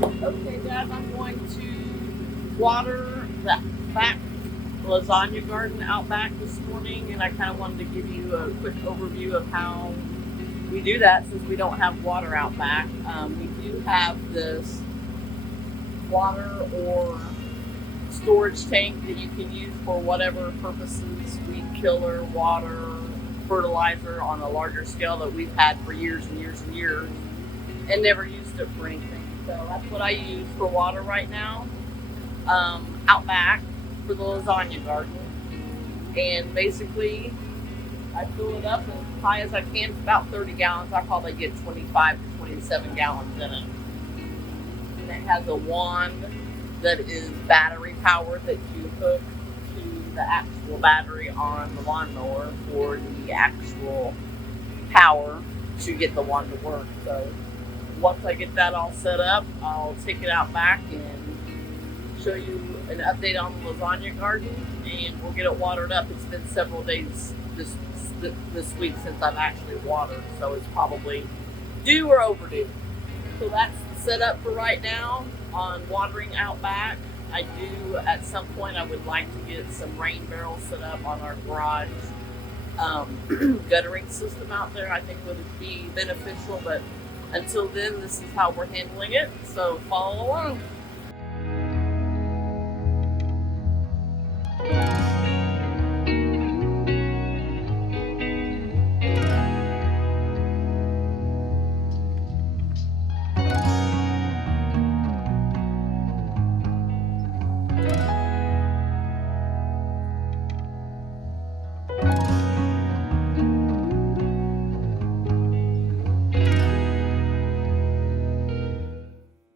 Okay, Dad, I'm going to water that back lasagna garden out back this morning, and I kind of wanted to give you a quick overview of how we do that since we don't have water out back. We do have this water or storage tank that you can use for whatever purposes, weed killer, water, fertilizer on a larger scale that we've had for years and years and years and never used it for anything. So that's what I use for water right now, out back for the lasagna garden. And basically, I fill it up as high as I can, about 30 gallons. I probably get 25 to 27 gallons in it. And it has a wand that is battery powered that you hook to the actual battery on the lawnmower for the actual power to get the wand to work. So once I get that all set up, I'll take it out back and show you an update on the lasagna garden, and we'll get it watered up. It's been several days this week since I've actually watered, so it's probably due or overdue. So that's set up for right now on watering out back. I do, at some point, I would like to get some rain barrels set up on our garage guttering system out there. I think would be beneficial, but until then, this is how we're handling it. So follow along.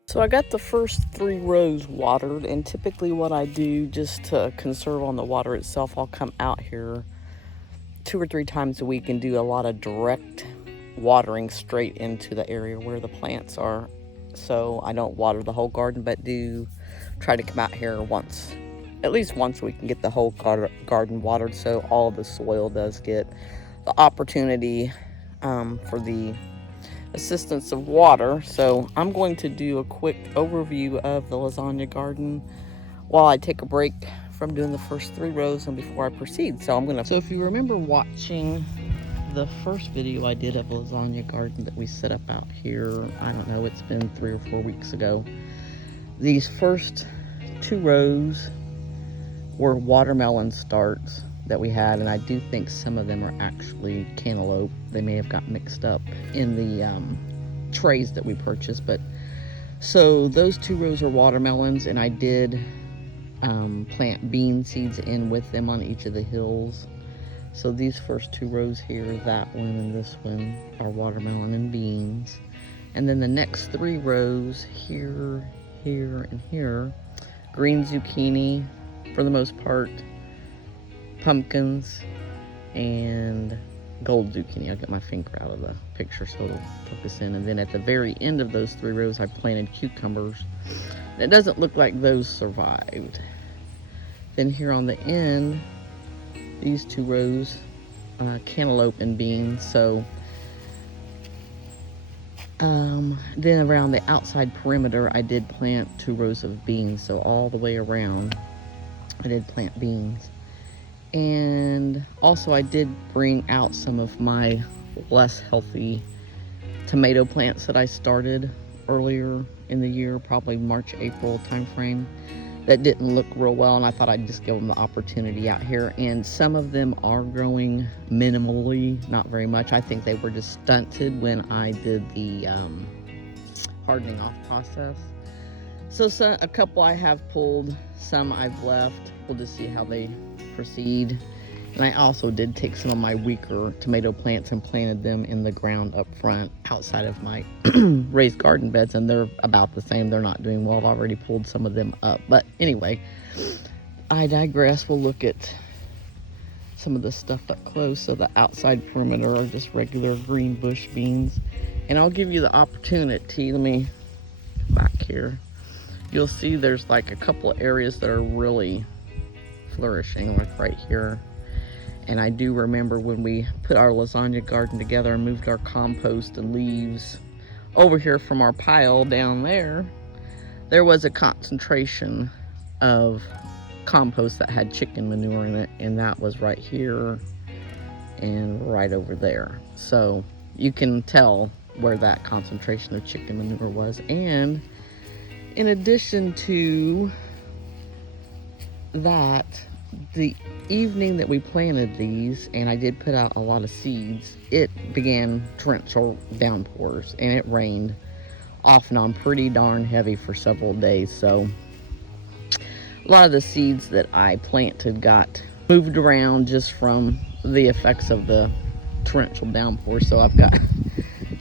So I got the first 3 rows watered, and typically what I do just to conserve on the water itself, I'll come out here 2 or 3 times a week and do a lot of direct watering straight into the area where the plants are. So I don't water the whole garden, but do try to come out here at least once a week and get the whole garden watered, so all of the soil does get the opportunity for the assistance of water. So I'm going to do a quick overview of the lasagna garden while I take a break from doing the first 3 rows and before I proceed. So if you remember watching the first video I did of a lasagna garden that we set up out here, I don't know, it's been 3 or 4 weeks ago. These first 2 rows were watermelon starts that we had, and I do think some of them are actually cantaloupe. They may have got mixed up in the trays that we purchased, but so those 2 rows are watermelons, and I did plant bean seeds in with them on each of the hills. So these first 2 rows here, that one and this one, are watermelon and beans, and then the next 3 rows here, here, and here, green zucchini for the most part, pumpkins, and gold zucchini. I'll get my finger out of the picture so it'll focus in. And then at the very end of those 3 rows, I planted cucumbers. It doesn't look like those survived. Then here on the end, these 2 rows, cantaloupe and beans. So then around the outside perimeter, I did plant 2 rows of beans. So all the way around, I did plant beans. And also I did bring out some of my less healthy tomato plants that I started earlier in the year, probably March, April timeframe, that didn't look real well, and I thought I'd just give them the opportunity out here. And some of them are growing minimally, not very much. I think they were just stunted when I did the hardening off process. So a couple I have pulled, some I've left. We'll just see how they proceed. And I also did take some of my weaker tomato plants and planted them in the ground up front outside of my raised garden beds, and they're about the same. They're not doing well. I've already pulled some of them up. But anyway, I digress. We'll look at some of the stuff up close. So the outside perimeter are just regular green bush beans. And I'll give you the opportunity. Let me back here. You'll see there's like a couple of areas that are really flourishing, like right here. And I do remember when we put our lasagna garden together and moved our compost and leaves over here from our pile down there, there was a concentration of compost that had chicken manure in it, and that was right here and right over there. So you can tell where that concentration of chicken manure was. And in addition to that, the evening that we planted these, and I did put out a lot of seeds, it began torrential downpours, and it rained off and on pretty darn heavy for several days. So a lot of the seeds that I planted got moved around just from the effects of the torrential downpour. So I've got,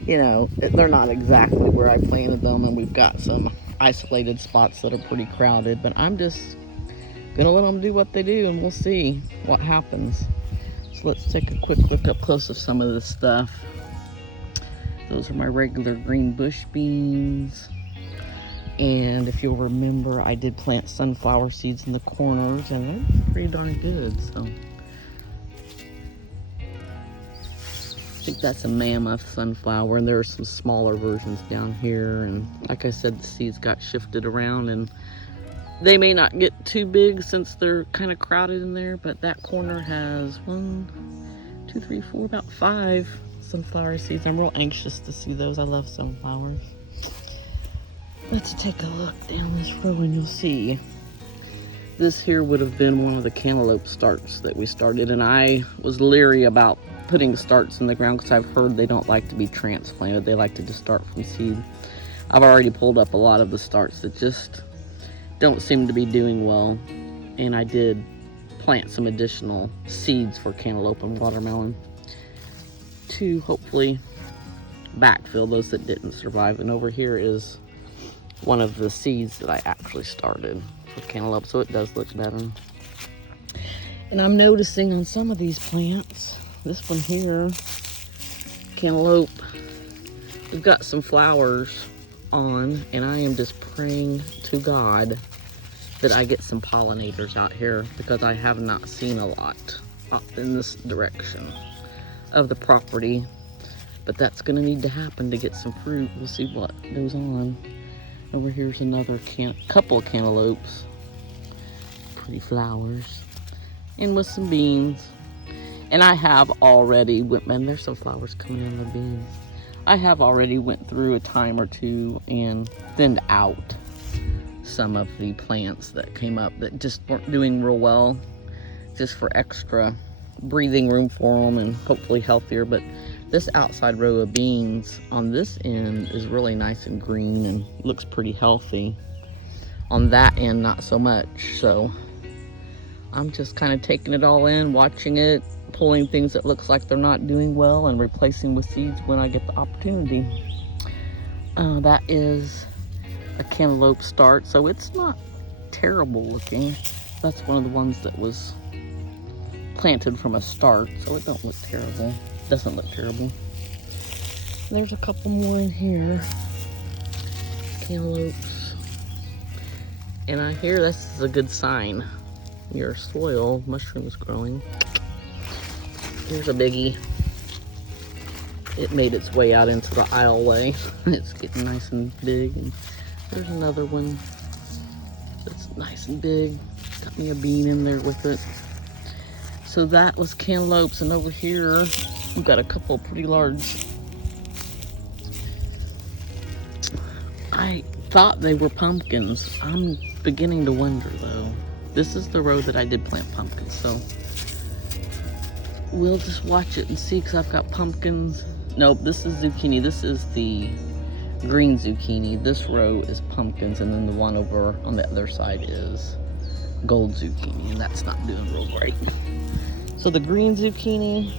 you know, they're not exactly where I planted them, and we've got some isolated spots that are pretty crowded, but I'm just gonna let them do what they do, and we'll see what happens. So let's take a quick look up close of some of this stuff. Those are my regular green bush beans. And if you'll remember, I did plant sunflower seeds in the corners, and they're pretty darn good. So I think that's a mammoth sunflower, and there are some smaller versions down here. And like I said, the seeds got shifted around, and they may not get too big since they're kind of crowded in there, but that corner has 1, 2, 3, 4, about 5 sunflower seeds. I'm real anxious to see those. I love sunflowers. Let's take a look down this row, and you'll see. This here would have been one of the cantaloupe starts that we started, and I was leery about putting starts in the ground because I've heard they don't like to be transplanted. They like to just start from seed. I've already pulled up a lot of the starts that just don't seem to be doing well, and I did plant some additional seeds for cantaloupe and watermelon to hopefully backfill those that didn't survive. And over here is one of the seeds that I actually started for cantaloupe, so it does look better. And I'm noticing on some of these plants, this one here, cantaloupe, we've got some flowers on, and I am just praying to God that I get some pollinators out here, because I have not seen a lot up in this direction of the property. But that's gonna need to happen to get some fruit. We'll see what goes on. Over here's another couple of cantaloupes, pretty flowers, and with some beans. And I have already man, there's some flowers coming in the beans. I have already went through a time or two and thinned out some of the plants that came up that just weren't doing real well, just for extra breathing room for them and hopefully healthier. But this outside row of beans on this end is really nice and green and looks pretty healthy. On that end, not so much. So I'm just kind of taking it all in, watching it, pulling things that looks like they're not doing well and replacing with seeds when I get the opportunity. That is a cantaloupe start, so it's not terrible looking. That's one of the ones that was planted from a start, so it don't look terrible. Doesn't look terrible. There's a couple more in here, cantaloupes, and I hear this is a good sign. Your soil, mushrooms growing. Here's a biggie. It made its way out into the aisleway. It's getting nice and big. And there's another one that's nice and big. Got me a bean in there with it. So that was cantaloupes, and over here we've got a couple of pretty large. I thought they were pumpkins. I'm beginning to wonder though. This is the row that I did plant pumpkins, so we'll just watch it and see, because I've got pumpkins. Nope, this is zucchini. This is the green zucchini. This row is pumpkins, and then the one over on the other side is gold zucchini, and that's not doing real great. So the green zucchini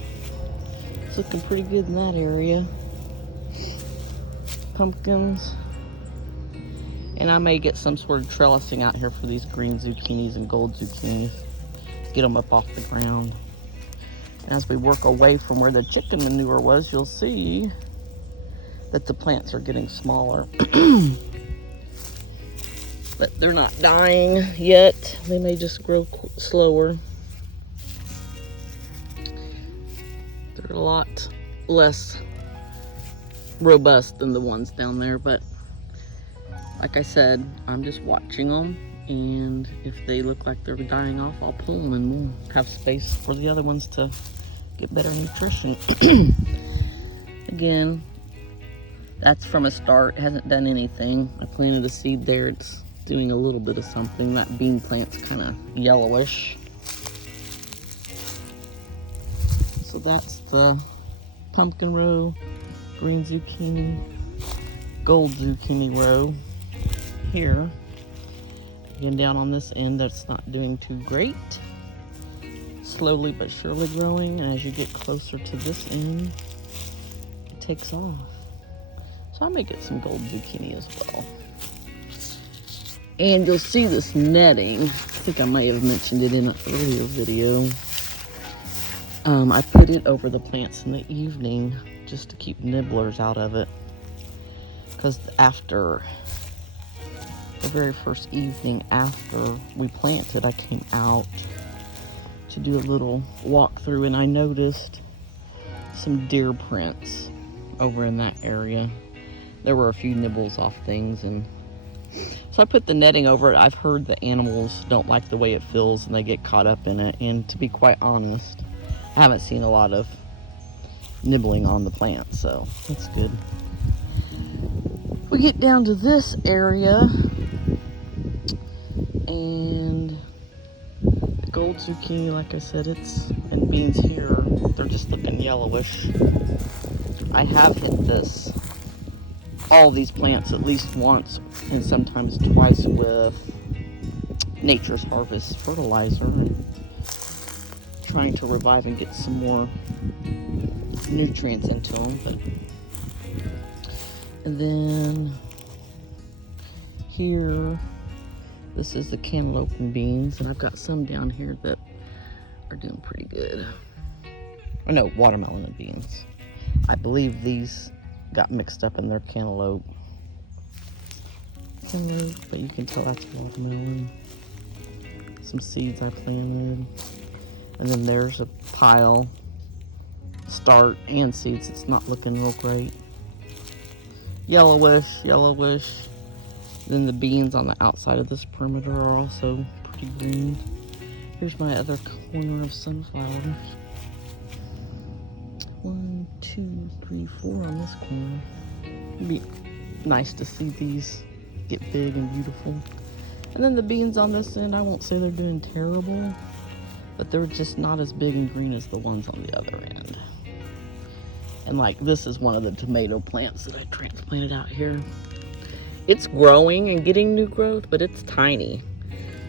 is looking pretty good in that area. Pumpkins. And I may get some sort of trellising out here for these green zucchinis and gold zucchinis. Get them up off the ground. And as we work away from where the chicken manure was, you'll see that the plants are getting smaller. But they're not dying yet. They may just grow slower. They're a lot less robust than the ones down there, but like I said, I'm just watching them, and if they look like they're dying off, I'll pull them and we'll have space for the other ones to get better nutrition. Again, that's from a start. It hasn't done anything. I planted a seed there. It's doing a little bit of something. That bean plant's kind of yellowish. So that's the pumpkin row, green zucchini, gold zucchini row here. Again, down on this end, that's not doing too great. Slowly but surely growing, and as you get closer to this end, it takes off. So I may get some gold zucchini as well. And you'll see this netting. I think I may have mentioned it in an earlier video. I put it over the plants in the evening just to keep nibblers out of it. Because after the very first evening after we planted, I came out to do a little walkthrough, and I noticed some deer prints over in that area. There were a few nibbles off things, and so I put the netting over it. I've heard the animals don't like the way it feels and they get caught up in it, and to be quite honest, I haven't seen a lot of nibbling on the plants, so that's good. We get down to this area, and the gold zucchini, like I said, and beans here, they're just looking yellowish. I have hit all these plants at least once and sometimes twice with Nature's Harvest fertilizer, and trying to revive and get some more nutrients into them. And then here, this is the cantaloupe and beans, and I've got some down here that are doing pretty good. Oh no, watermelon and beans. I believe these got mixed up in their cantaloupe, but you can tell that's watermelon. Some seeds I planted, and then there's a pile, start and seeds. It's not looking real great. Yellowish. Then the beans on the outside of this perimeter are also pretty green. Here's my other corner of sunflowers. 1, 2, 3, 4 on this corner. It'd be nice to see these get big and beautiful. And then the beans on this end, I won't say they're doing terrible, but they're just not as big and green as the ones on the other end. And like, this is one of the tomato plants that I transplanted out here. It's growing and getting new growth, but it's tiny.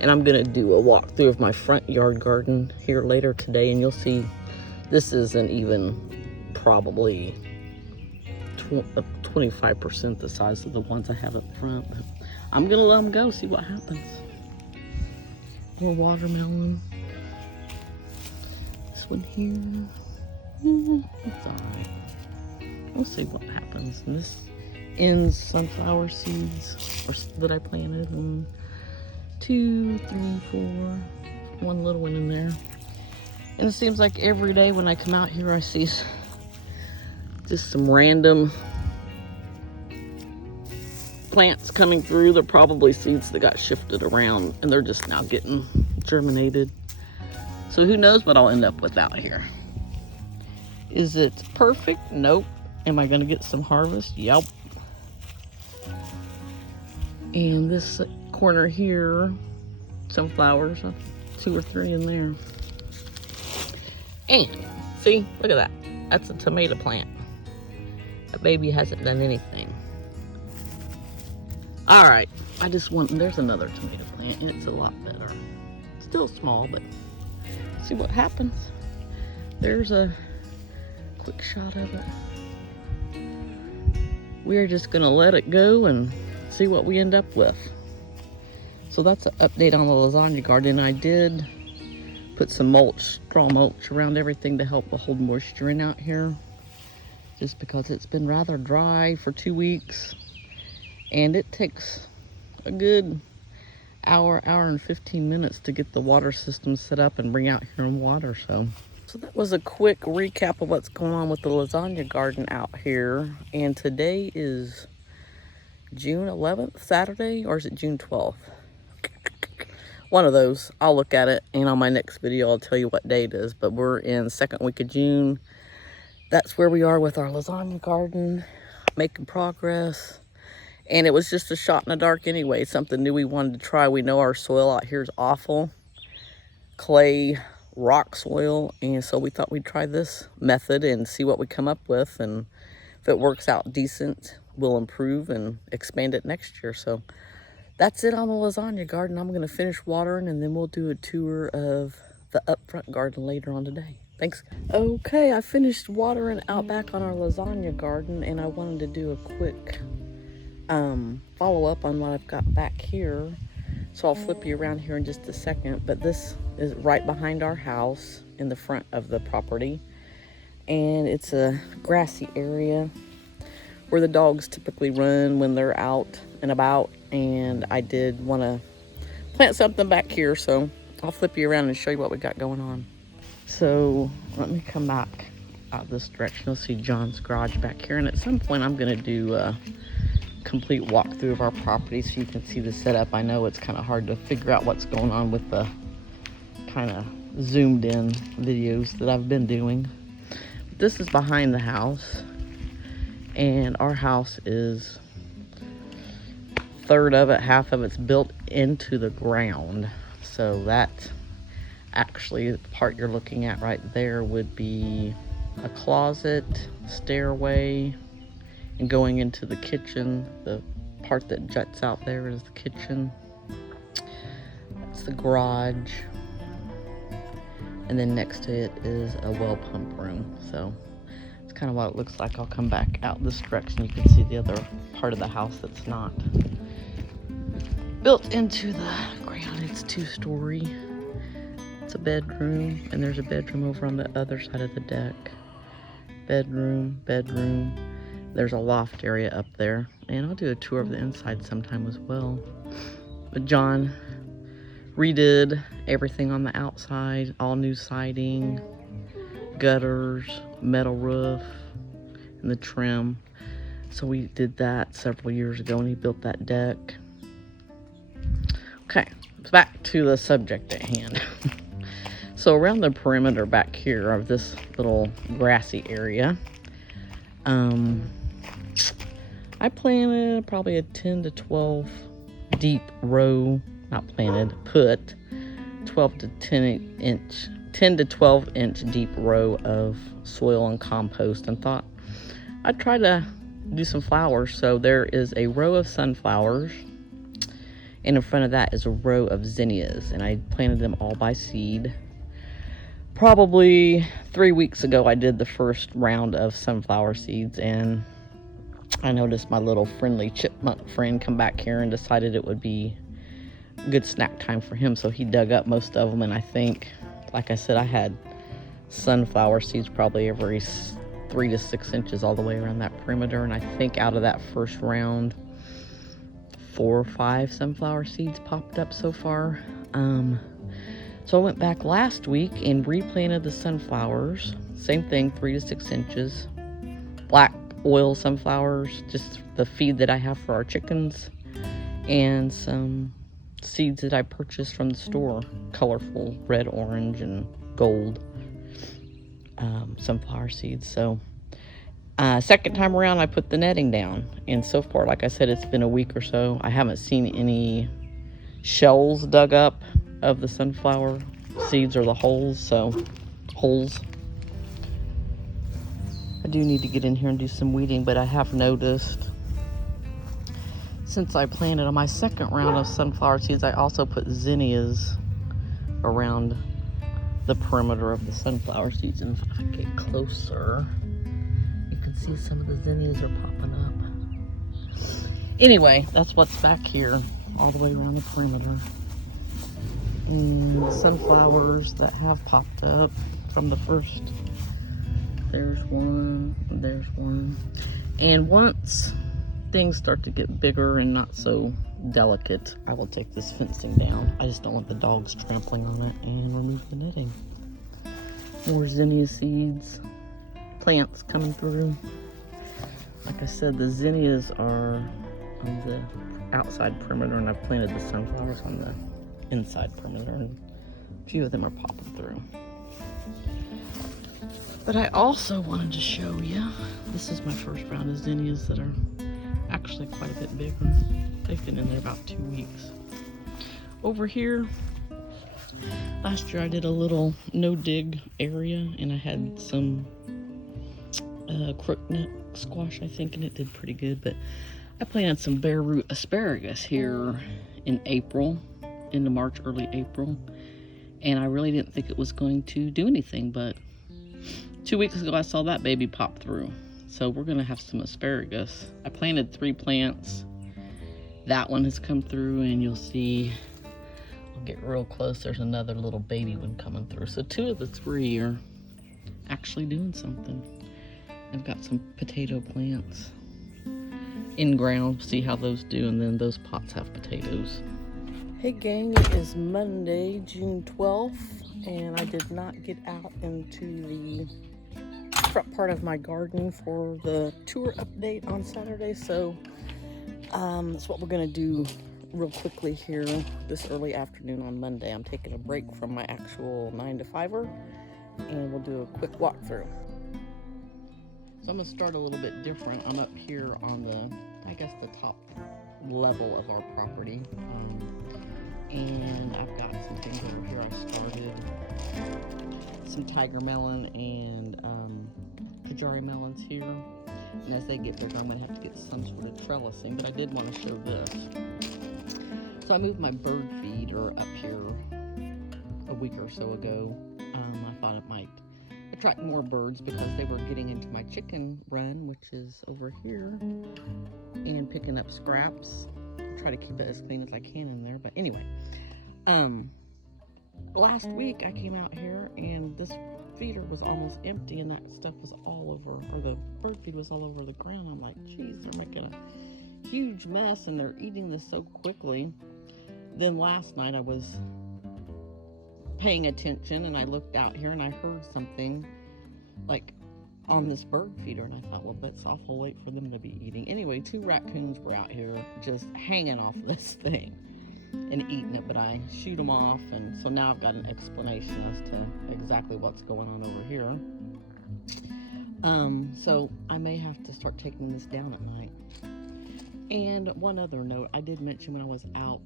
And I'm gonna do a walkthrough of my front yard garden here later today, and you'll see this isn't even probably 25% the size of the ones I have up front. But I'm gonna let them go, see what happens. More watermelon. This one here, it's alright. We'll see what happens. And this ends sunflower seeds that I planted. 1, 2, 3, 4. One little one in there. And it seems like every day when I come out here, I see just some random plants coming through. They're probably seeds that got shifted around, and they're just now getting germinated. So who knows what I'll end up with out here. Is it perfect? Nope. Am I gonna get some harvest? Yep. And this corner here, some flowers, 2 or 3 in there. And see, look at that. That's a tomato plant. That baby hasn't done anything. All right, there's another tomato plant, and it's a lot better. Still small, but see what happens. There's a quick shot of it. We're just gonna let it go and see what we end up with. So that's an update on the lasagna garden. I did put some mulch, straw mulch around everything to help hold moisture in out here, just because it's been rather dry for 2 weeks, and it takes a good hour and 15 minutes to get the water system set up and bring out here and water. So that was a quick recap of what's going on with the lasagna garden out here. And today is June 11th, Saturday, or is it June 12th? One of those. I'll look at it, and on my next video I'll tell you what day it is, but we're in second week of June. That's where we are with our lasagna garden, making progress. And it was just a shot in the dark anyway, something new we wanted to try. We know our soil out here is awful, clay, rock soil, and so we thought we'd try this method and see what we come up with, and if it works out decent, we'll improve and expand it next year. So that's it on the lasagna garden. I'm going to finish watering, and then we'll do a tour of the up front garden later on today. Thanks. Okay, I finished watering out back on our lasagna garden, and I wanted to do a quick follow up on what I've got back here. So I'll flip you around here in just a second, but this is right behind our house in the front of the property, and it's a grassy area where the dogs typically run when they're out and about, and I did want to plant something back here, so I'll flip you around and show you what we got going on. So let me come back out this direction. You'll see John's garage back here, and at some point I'm going to do a complete walkthrough of our property so you can see the setup. I know it's kind of hard to figure out what's going on with the kind of zoomed in videos that I've been doing. This is behind the house, and our house is third of it, half of it's built into the ground. So that actually, the part you're looking at right there would be a closet, stairway, and going into the kitchen. The part that juts out there is the kitchen. That's the garage. And then next to it is a well pump room. So it's kind of what it looks like. I'll come back out this direction. You can see the other part of the house that's not built into the ground. It's 2-story. It's a bedroom, and there's a bedroom over on the other side of the deck. Bedroom, bedroom. There's a loft area up there, and I'll do a tour of the inside sometime as well. But John redid everything on the outside, all new siding, gutters, metal roof, and the trim. So we did that several years ago, and he built that deck. Okay, back to the subject at hand. So around the perimeter back here of this little grassy area, I planted probably a 10 to 12 deep row, not planted, put 12 to 10 to 12 inch deep row of soil and compost, and thought I'd try to do some flowers. So there is a row of sunflowers, and in front of that is a row of zinnias, and I planted them all by seed. Probably 3 weeks ago I did the first round of sunflower seeds, and I noticed my little friendly chipmunk friend come back here and decided it would be a good snack time for him, so he dug up most of them. And I think, like I said, I had sunflower seeds probably every 3 to 6 inches all the way around that perimeter, and I think out of that first round 4 or 5 sunflower seeds popped up so far. So I went back last week and replanted the sunflowers. Same thing, 3 to 6 inches. Black oil sunflowers, just the feed that I have for our chickens, and some seeds that I purchased from the store, colorful red, orange, and gold sunflower seeds. So second time around I put the netting down, and so far, like I said, it's been a week or so. I haven't seen any shells dug up of the sunflower seeds, or the holes. I do need to get in here and do some weeding, but I have noticed since I planted on my second round of sunflower seeds, I also put zinnias around the perimeter of the sunflower seeds. And if I get closer, you can see some of the zinnias are popping up. Anyway, that's what's back here, all the way around the perimeter. And sunflowers that have popped up from the first. There's one, there's one. And once things start to get bigger and not so delicate, I will take this fencing down. I just don't want the dogs trampling on it, and remove the netting. More zinnia seeds, plants coming through. Like I said, the zinnias are on the outside perimeter, and I've planted the sunflowers on the inside perimeter, and a few of them are popping through. But I also wanted to show you, this is my first round of zinnias that are actually quite a bit bigger. They've been in there about 2 weeks. Over here, last year I did a little no-dig area, and I had some crookneck squash, I think, and it did pretty good. But I planted some bare root asparagus here in April, into March, early April, and I really didn't think it was going to do anything, but 2 weeks ago I saw that baby pop through. So we're gonna have some asparagus. I planted 3 plants. That one has come through, and you'll see, I'll get real close, there's another little baby one coming through. So 2 of the 3 are actually doing something. I've got some potato plants in ground, see how those do, and then those pots have potatoes. Hey gang, it is Monday, June 12th, and I did not get out into the front part of my garden for the tour update on Saturday, so that's what we're gonna do real quickly here this early afternoon on Monday. I'm taking a break from my actual 9 to 5er, and we'll do a quick walkthrough. So I'm gonna start a little bit different. I'm up here on the, I guess, the top level of our property. And I've got some things over here. I started some tiger melon and Kajari melons here. And as they get bigger, I'm gonna have to get some sort of trellising, but I did want to show this. So I moved my bird feeder up here a week or so ago. I thought it might attract more birds because they were getting into my chicken run, which is over here, and picking up scraps. I'll try to keep it as clean as I can in there, but anyway, last week I came out here and this feeder was almost empty, and that stuff was all over, or the bird feed was all over the ground. I'm like, geez, they're making a huge mess and they're eating this so quickly. Then last night I was paying attention and I looked out here and I heard something like on this bird feeder, and I thought, well, that's awful late for them to be eating. Anyway, 2 raccoons were out here just hanging off this thing and eating it, but I shoot them off, and so now I've got an explanation as to exactly what's going on over here. So I may have to start taking this down at night. And one other note, I did mention when I was out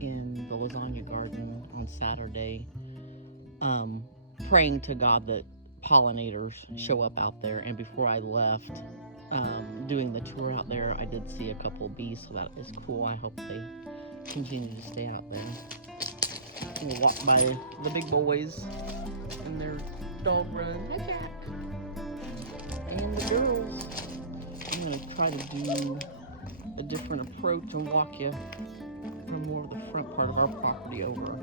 in the lasagna garden on Saturday, praying to God that pollinators show up out there, and before I left, doing the tour out there, I did see a couple bees, so that is cool. I hope they continue to stay out there. We'll walk by the big boys and their dog run. Hi, Jack. And the girls. I'm going to try to do a different approach and walk you from more of the front part of our property over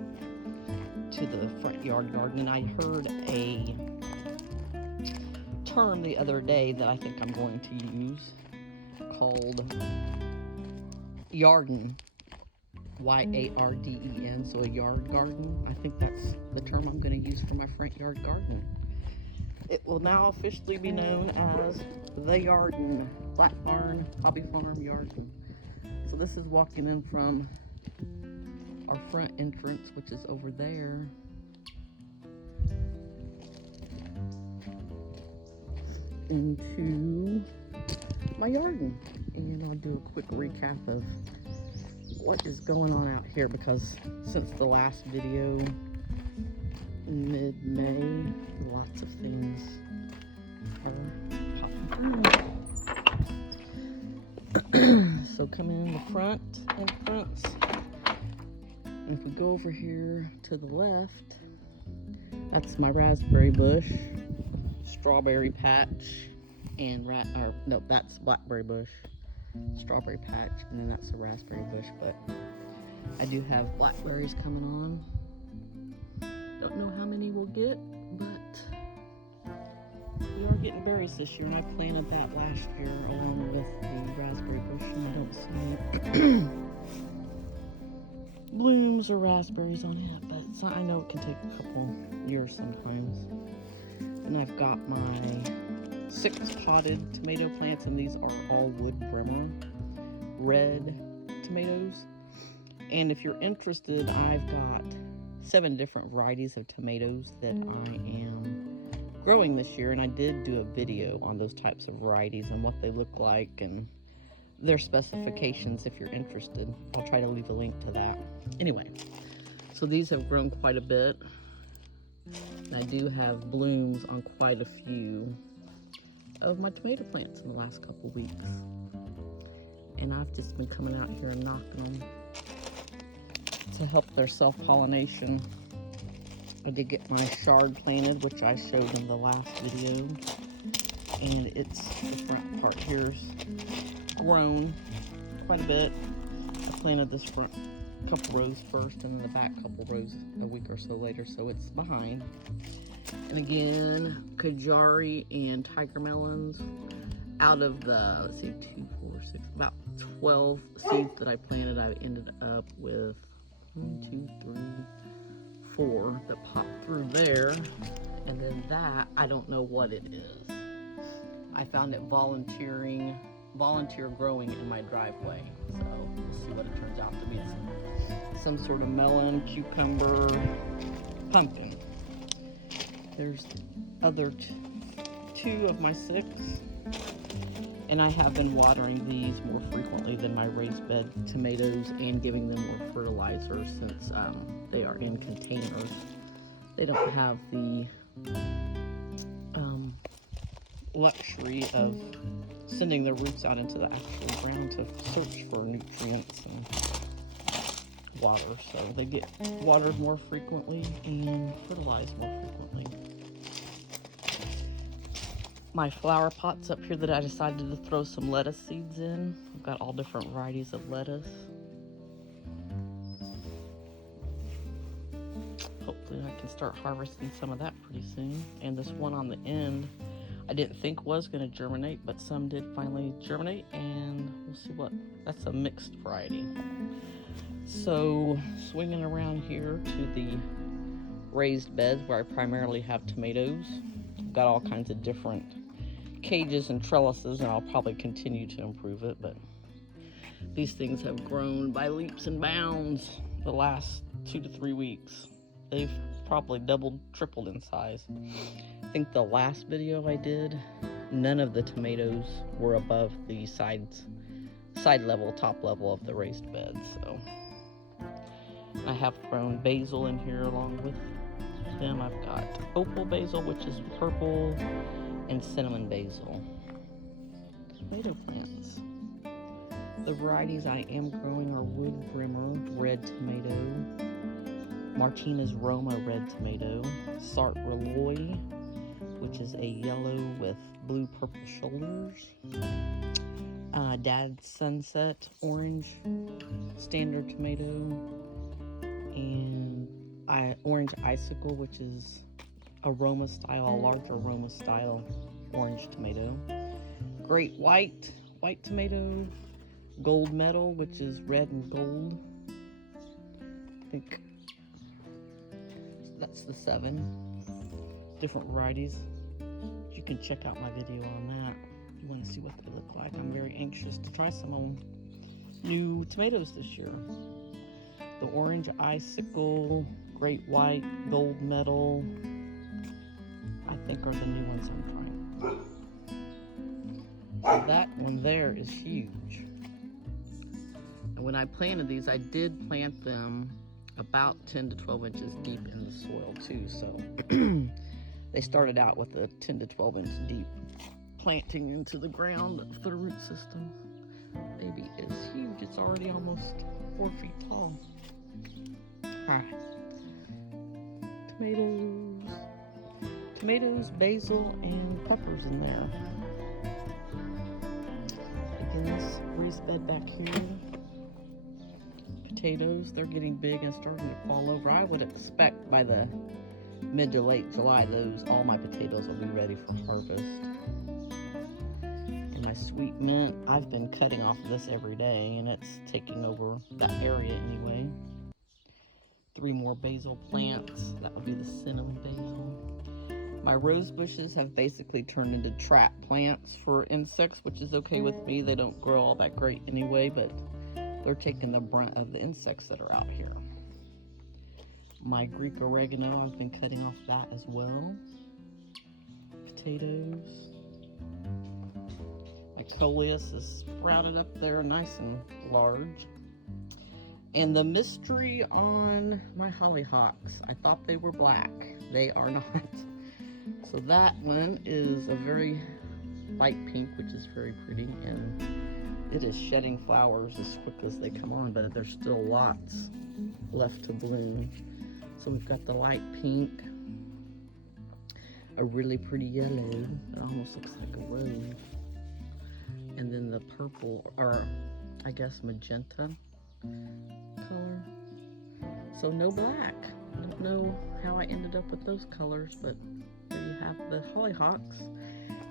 to the front yard garden. And I heard a term the other day that I think I'm going to use called yarden. Y-A-R-D-E-N, so a yard garden. I think that's the term I'm going to use for my front yard garden. It will now officially be known as the Yarden, Black Barn Hobby Farm Yarden. So this is walking in from our front entrance, which is over there. Into my garden. And I'll do a quick recap of what is going on out here, because since the last video in mid-May, lots of things are popping through. So coming in the front entrance, and if we go over here to the left, that's my raspberry bush, strawberry patch, and that's blackberry bush, strawberry patch, and then that's a raspberry bush. But I do have blackberries coming on. Don't know how many we'll get, but we are getting berries this year, and I planted that last year along with the raspberry bush, and I don't see blooms or raspberries on it, but I know it can take a couple years sometimes. And I've got my 6 potted tomato plants, and these are all wood brimmer. red tomatoes. And if you're interested, I've got 7 different varieties of tomatoes that I am growing this year, and I did do a video on those types of varieties and what they look like and their specifications. If you're interested, I'll try to leave a link to that. Anyway, so these have grown quite a bit, and I do have blooms on quite a few of my tomato plants in the last couple weeks, and I've just been coming out here and knocking them to help their self-pollination. I did get my shard planted, which I showed in the last video, and it's the front part here's grown quite a bit. I planted this front couple rows first, and then the back couple rows a week or so later, so it's behind. And again, Kajari and tiger melons. Out of the, let's see, 2, 4, 6, about 12 seeds that I planted, I ended up with 1, 2, 3, 4 that popped through there. And then that, I don't know what it is. I found it volunteer growing in my driveway. So we'll see what it turns out to be. It's some sort of melon, cucumber, pumpkin. There's other 2 of my 6. And I have been watering these more frequently than my raised bed tomatoes and giving them more fertilizer since they are in containers. They don't have the luxury of sending their roots out into the actual ground to search for nutrients and water. So they get watered more frequently and fertilized more frequently. My flower pots up here that I decided to throw some lettuce seeds in. I've got all different varieties of lettuce. Hopefully I can start harvesting some of that pretty soon. And this one on the end, I didn't think was going to germinate, but some did finally germinate, and we'll see what. That's a mixed variety. So swinging around here to the raised beds where I primarily have tomatoes. I've got all kinds of different cages and trellises, and I'll probably continue to improve it, but these things have grown by leaps and bounds the last 2 to 3 weeks. They've probably doubled, tripled in size. I think the last video I did, none of the tomatoes were above the side level, top level of the raised bed. So I have thrown basil in here along with them. I've got opal basil, which is purple, and cinnamon basil. Tomato plants. The varieties I am growing are Wood Brimmer red tomato, Martinez Roma red tomato, Sart Reloy, which is a yellow with blue-purple shoulders, Dad's Sunset orange standard tomato, and orange icicle, which is a large aroma style orange tomato. Great white tomato, gold medal, which is red and gold. I think that's the 7 different varieties. You can check out my video on that if you want to see what they look like. I'm very anxious to try some new tomatoes this year. The orange icicle, great white, gold medal, I think are the new ones I'm trying. So that one there is huge. And when I planted these, I did plant them about 10 to 12 inches deep in the soil too. So they started out with a 10 to 12 inch deep planting into the ground for the root system. Baby is huge. It's already almost 4 feet tall. Tomatoes, basil, and peppers in there. Again, this raised bed back here. Potatoes, they're getting big and starting to fall over. I would expect by the mid to late July, all my potatoes will be ready for harvest. And my sweet mint, I've been cutting off of this every day, and it's taking over that area anyway. 3 more basil plants. That would be the cinnamon basil. My rose bushes have basically turned into trap plants for insects, which is okay with me. They don't grow all that great anyway, but they're taking the brunt of the insects that are out here. My Greek oregano, I've been cutting off that as well. Potatoes. My coleus is sprouted up there nice and large. And the mystery on my hollyhocks, I thought they were black. They are not. So that one is a very light pink, which is very pretty, and it is shedding flowers as quick as they come on, but there's still lots left to bloom. So we've got the light pink, a really pretty yellow, it almost looks like a rose, and then the purple, or I guess magenta color. So no black. I don't know how I ended up with those colors, but there you have the hollyhocks.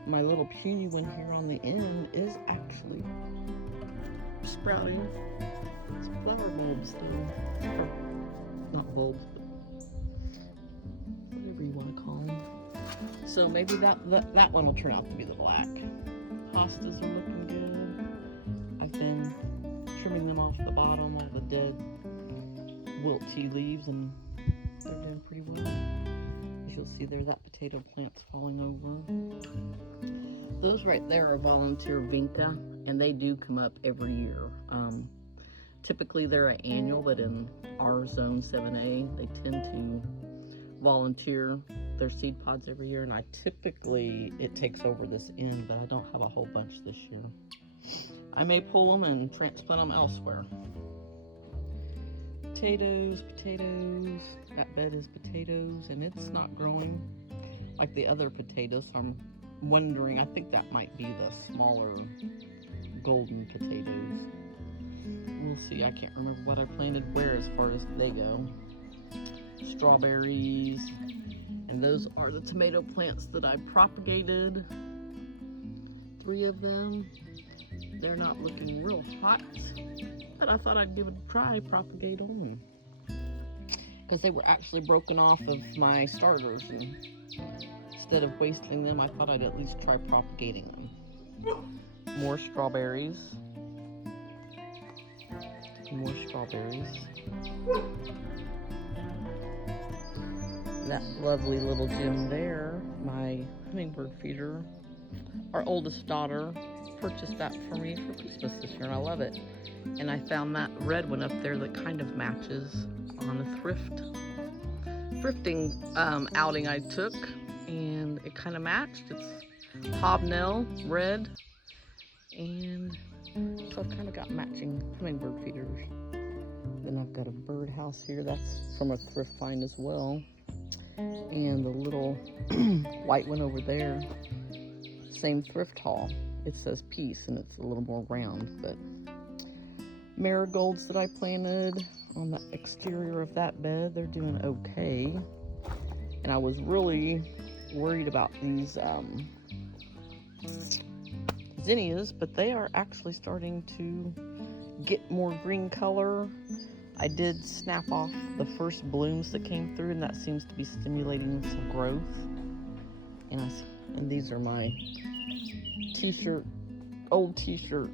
My little puny one here on the end is actually sprouting. It's flower bulbs though. Or not bulbs, but whatever you want to call them. So maybe that one will turn out to be the black. Hostas are looking good. I've been trimming them off the bottom, all the dead wilty leaves, and they're doing pretty well. As you'll see there, that potato plant's falling over. Those right there are volunteer vinca, and they do come up every year. Typically they're an annual, but in our zone 7A, they tend to volunteer their seed pods every year, and it takes over this end, but I don't have a whole bunch this year. I may pull them and transplant them elsewhere. Potatoes, potatoes. That bed is potatoes, and it's not growing like the other potatoes, so I'm wondering, I think that might be the smaller golden potatoes. We'll see. I can't remember what I planted where as far as they go. Strawberries, and those are the tomato plants that I propagated. 3 of them. They're not looking real hot, but I thought I'd give it a try, propagate them, because they were actually broken off of my starters, and instead of wasting them, I thought I'd at least try propagating them. More strawberries. More strawberries. That lovely little gem there, my hummingbird feeder. Our oldest daughter purchased that for me for Christmas this year, and I love it. And I found that red one up there that kind of matches on a thrifting outing I took, and it kind of matched. It's hobnail red, and so I've kind of got matching hummingbird feeders. Then I've got a birdhouse here that's from a thrift find as well, and the little white one over there, same thrift haul. It says peace, and it's a little more round. But marigolds that I planted on the exterior of that bed, they're doing okay. And I was really worried about these zinnias, but they are actually starting to get more green color. I did snap off the first blooms that came through, and that seems to be stimulating some growth. And these are my old t-shirt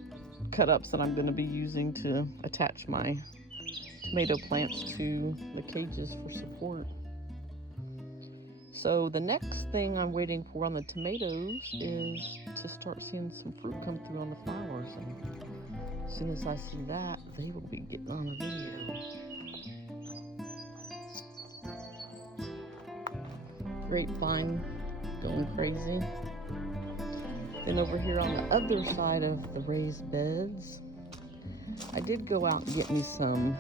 cut-ups that I'm going to be using to attach my tomato plants to the cages for support. So the next thing I'm waiting for on the tomatoes is to start seeing some fruit come through on the flowers, and as soon as I see that, they will be getting on the video. Grapevine going crazy. Then over here on the other side of the raised beds, I did go out and get me some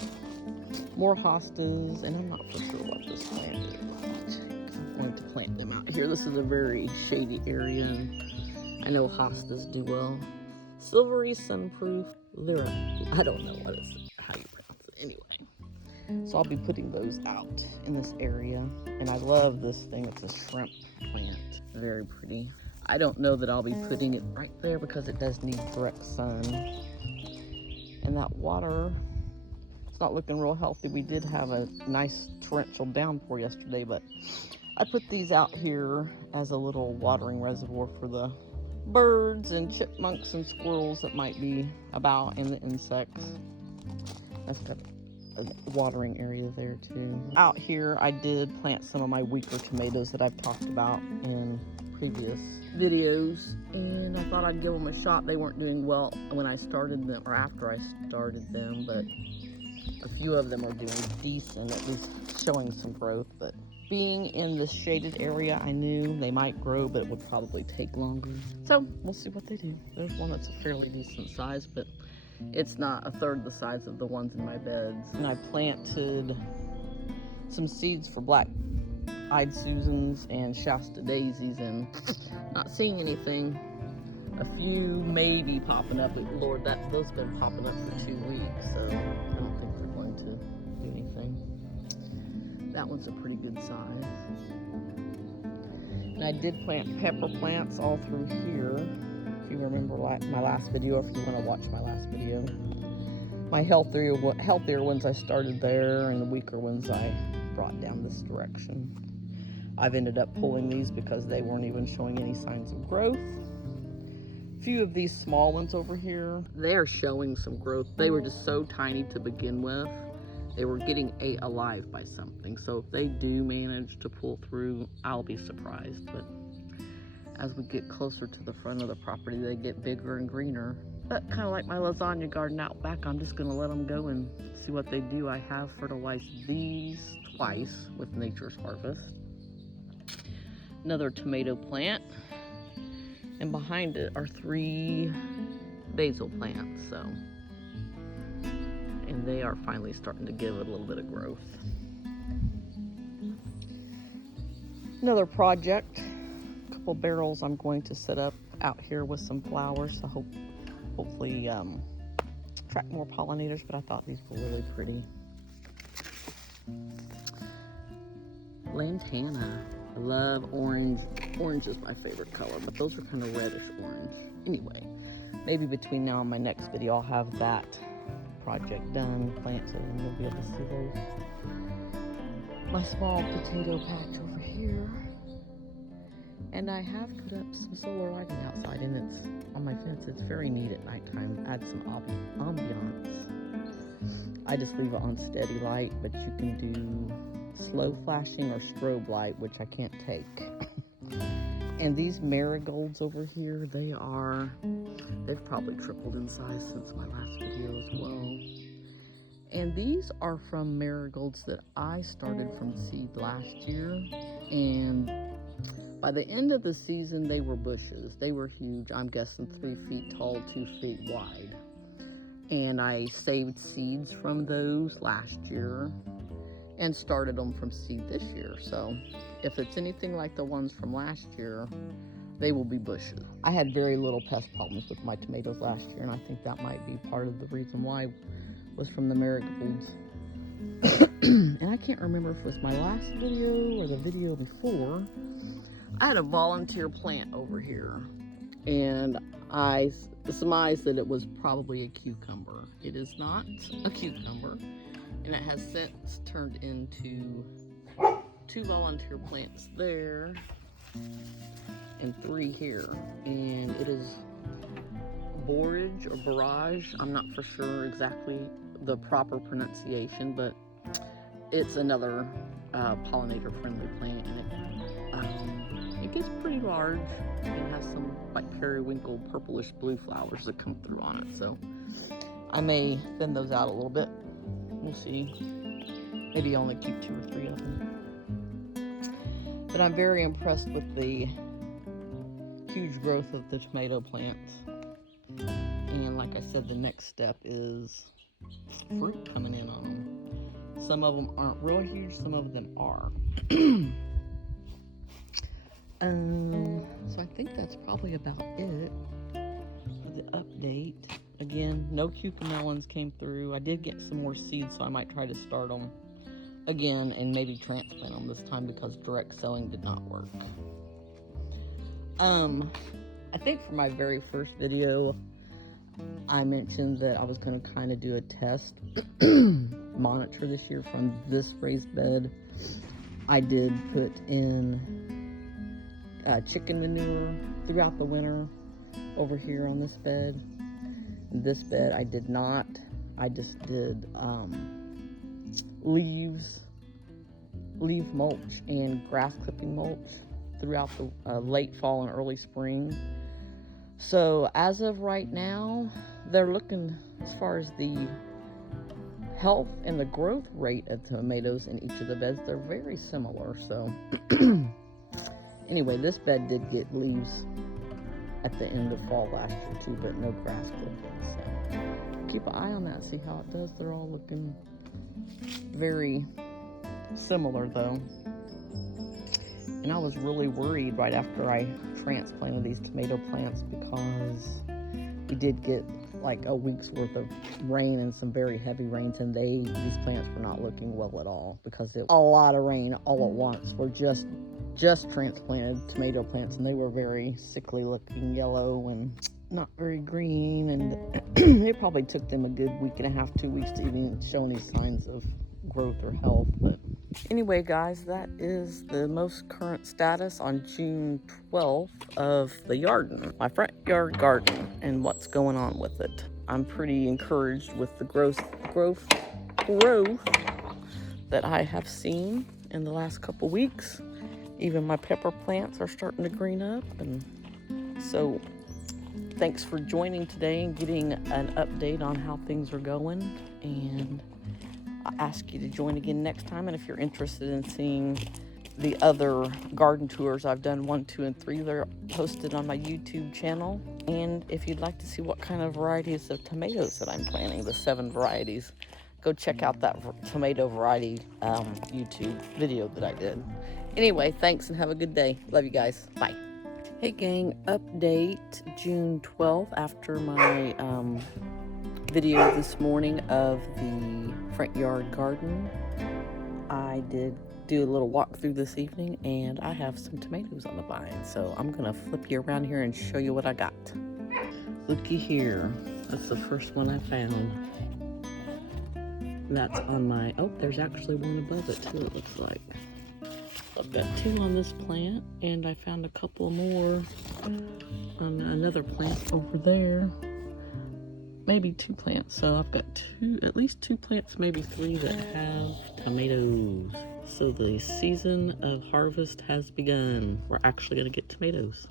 more hostas, and I'm not for sure what this plant is. I'm going to plant them out here. This is a very shady area, and I know hostas do well. Silvery sunproof. I don't know how you pronounce it anyway. So I'll be putting those out in this area, and I love this thing. It's a shrimp plant. Very pretty. I don't know that I'll be putting it right there because it does need direct sun. And that water, it's not looking real healthy. We did have a nice torrential downpour yesterday, but I put these out here as a little watering reservoir for the birds and chipmunks and squirrels that might be about, and the insects. I've got a watering area there too. Out here I did plant some of my weaker tomatoes that I've talked about in previous videos, and I thought I'd give them a shot. They weren't doing well when I started them, or after I started them, but a few of them are doing decent, at least showing some growth. But being in this shaded area, I knew they might grow, but it would probably take longer. So we'll see what they do. There's one that's a fairly decent size, but it's not a third the size of the ones in my beds. And I planted some seeds for black-eyed Susans and Shasta daisies, and not seeing anything. A few maybe popping up, but Lord, those have been popping up for 2 weeks, so I don't think they're going to do anything. That one's a pretty good size. And I did plant pepper plants all through here. If you remember my last video, or if you want to watch my last video. My healthier ones I started there, and the weaker ones I brought down this direction. I've ended up pulling these because they weren't even showing any signs of growth. Few of these small ones over here, they're showing some growth. They were just so tiny to begin with. They were getting ate alive by something. So if they do manage to pull through, I'll be surprised. But as we get closer to the front of the property, they get bigger and greener. But kind of like my lasagna garden out back, I'm just gonna let them go and see what they do. I have fertilized these twice with Nature's Harvest. Another tomato plant. And behind it are 3 basil plants, so. And they are finally starting to give it a little bit of growth. Another project, a couple barrels I'm going to set up out here with some flowers to hopefully attract more pollinators, but I thought these were really pretty. Lantana. I love orange. Orange is my favorite color, but those are kind of reddish orange. Anyway, maybe between now and my next video, I'll have that project done, planted, and you'll be able to see those. My small potato patch over here. And I have put up some solar lighting outside, and it's on my fence. It's very neat at nighttime. Add some ambiance. I just leave it on steady light, but you can do slow flashing or strobe light, which I can't take. And these marigolds over here, they've probably tripled in size since my last video as well. And these are from marigolds that I started from seed last year. And by the end of the season, they were bushes. They were huge. I'm guessing 3 feet tall, 2 feet wide. And I saved seeds from those last year and started them from seed this year. So if it's anything like the ones from last year, they will be bushes. I had very little pest problems with my tomatoes last year, and I think that might be part of the reason why, was from the marigolds. And I can't remember if it was my last video or the video before. I had a volunteer plant over here, and I surmised that it was probably a cucumber. It is not a cucumber. And it has since turned into 2 volunteer plants there and 3 here. And it is borage or barrage. I'm not for sure exactly the proper pronunciation, but it's another pollinator friendly plant, and it gets pretty large and has some like periwinkle purplish blue flowers that come through on it. So I may thin those out a little bit. We'll see. Maybe only keep 2 or 3 of them. But I'm very impressed with the huge growth of the tomato plants. And like I said, the next step is fruit coming in on them. Some of them aren't real huge, some of them are. So I think that's probably about it for the update. Again, no cucamelons came through. I did get some more seeds, so I might try to start them again and maybe transplant them this time, because direct sowing did not work. I think for my very first video, I mentioned that I was going to kind of do a test monitor this year from this raised bed I did put in chicken manure throughout the winter over here on this bed. This bed I did not. I just did leaf mulch and grass clipping mulch throughout the late fall and early spring. So as of right now, they're looking, as far as the health and the growth rate of tomatoes in each of the beds, they're very similar. So anyway, this bed did get leaves at the end of fall last year too, but no grass clippings. So keep an eye on that, see how it does. They're all looking very similar though. And I was really worried right after I transplanted these tomato plants, because we did get like a week's worth of rain and some very heavy rains, and these plants were not looking well at all, because it was a lot of rain all at once. We're just transplanted tomato plants, and they were very sickly looking, yellow and not very green, and it probably took them a good week and a half, 2 weeks to even show any signs of growth or health. But anyway, guys, that is the most current status on June 12th of the garden, my front yard garden, and what's going on with it. I'm pretty encouraged with the growth that I have seen in the last couple weeks. Even my pepper plants are starting to green up, and so thanks for joining today and getting an update on how things are going. And I ask you to join again next time. And if you're interested in seeing the other garden tours I've done, 1, 2, and 3, they're posted on my YouTube channel. And if you'd like to see what kind of varieties of tomatoes that I'm planting, the 7 varieties, go check out that tomato variety YouTube video that I did. Anyway, thanks and have a good day. Love you guys. Bye. Hey gang, update June 12th after my video this morning of the front yard garden. I did do a little walkthrough this evening, and I have some tomatoes on the vine, so I'm gonna flip you around here and show you what I got. Looky here, that's the first one I found. That's on my, oh, there's actually one above it too, it looks like. I've got 2 on this plant, and I found a couple more on another plant over there. Maybe 2 plants, so I've got at least 2 plants, maybe 3 that have tomatoes. So the season of harvest has begun. We're actually gonna get tomatoes.